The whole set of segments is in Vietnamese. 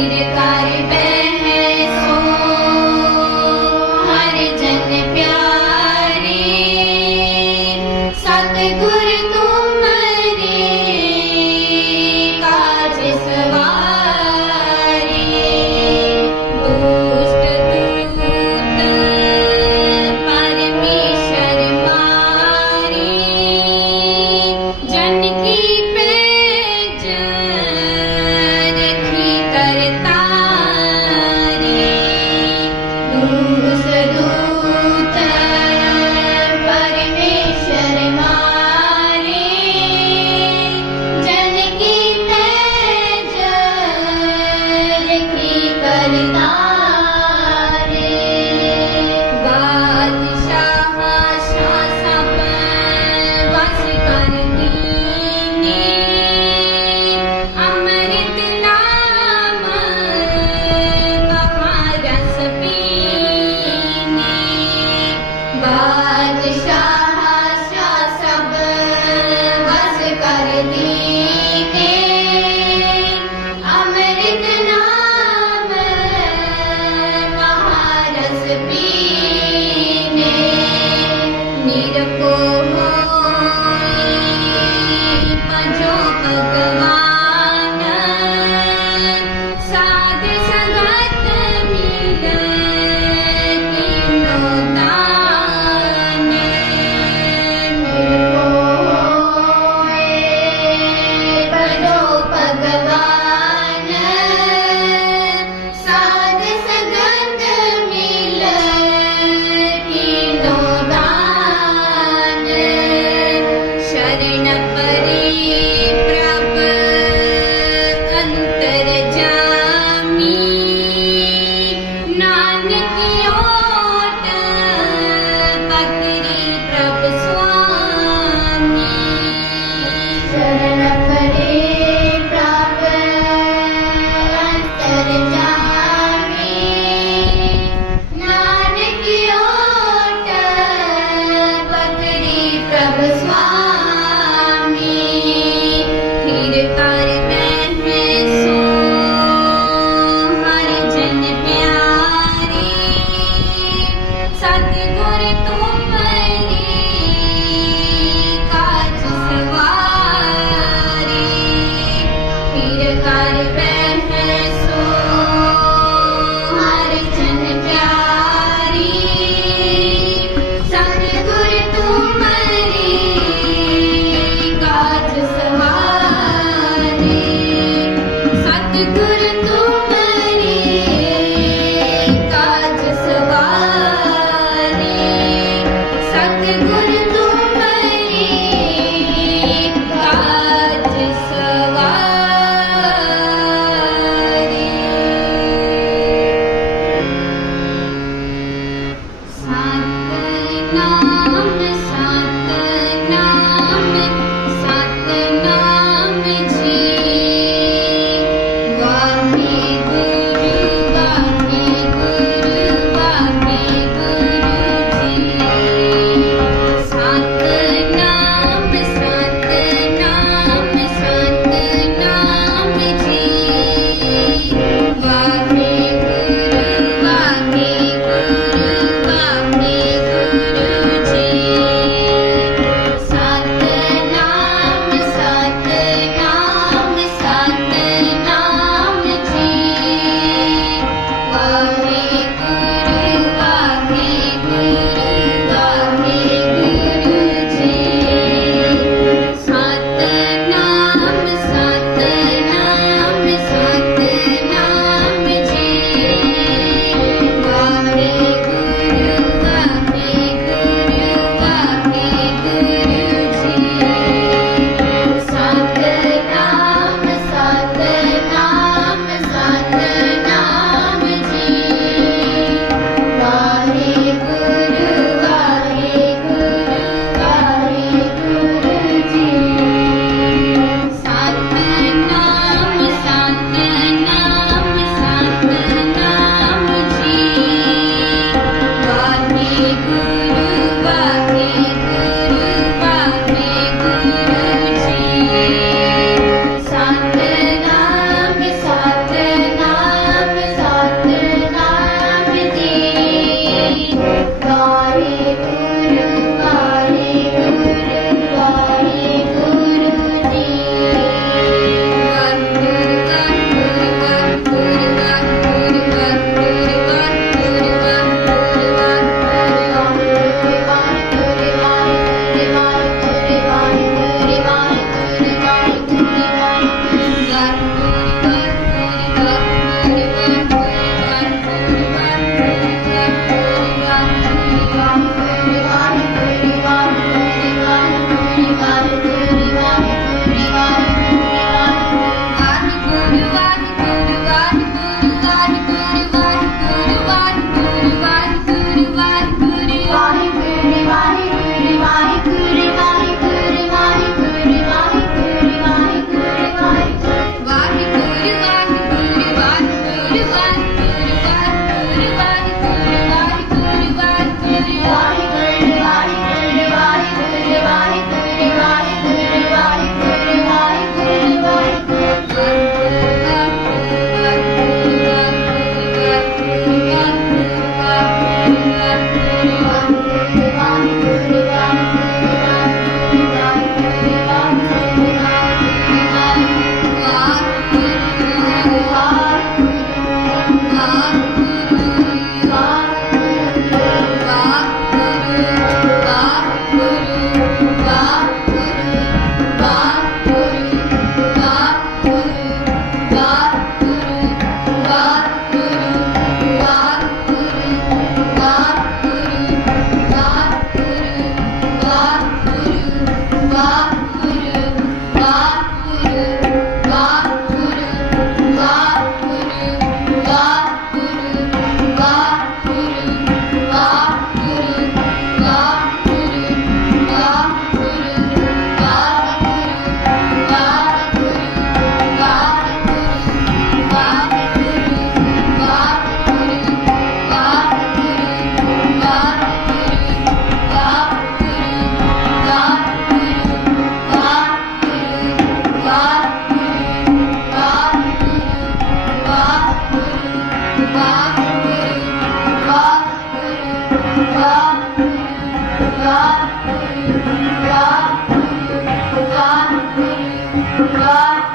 Amen.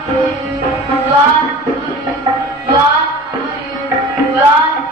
God, God, God, God.